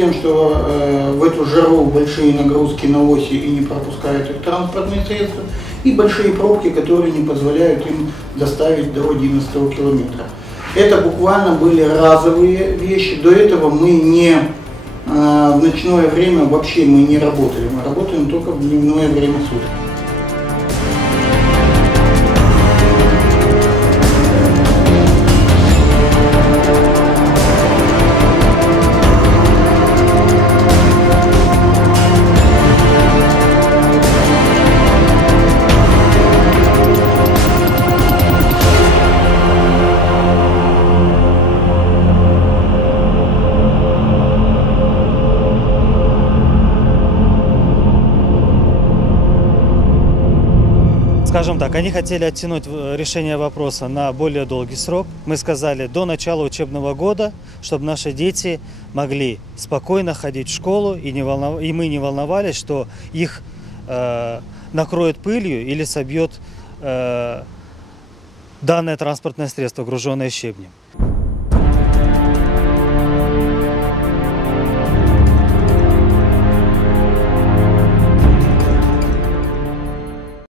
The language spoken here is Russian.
тем, что в эту жару большие нагрузки на оси и не пропускают их транспортные средства, и большие пробки, которые не позволяют им доставить до 11 километра. Это буквально были разовые вещи. До этого мы в ночное время вообще мы не работали. Мы работаем только в дневное время суток. Скажем так, они хотели оттянуть решение вопроса на более долгий срок. Мы сказали, до начала учебного года, чтобы наши дети могли спокойно ходить в школу, и мы не волновались, что их накроет пылью или собьет данное транспортное средство, груженное щебнем.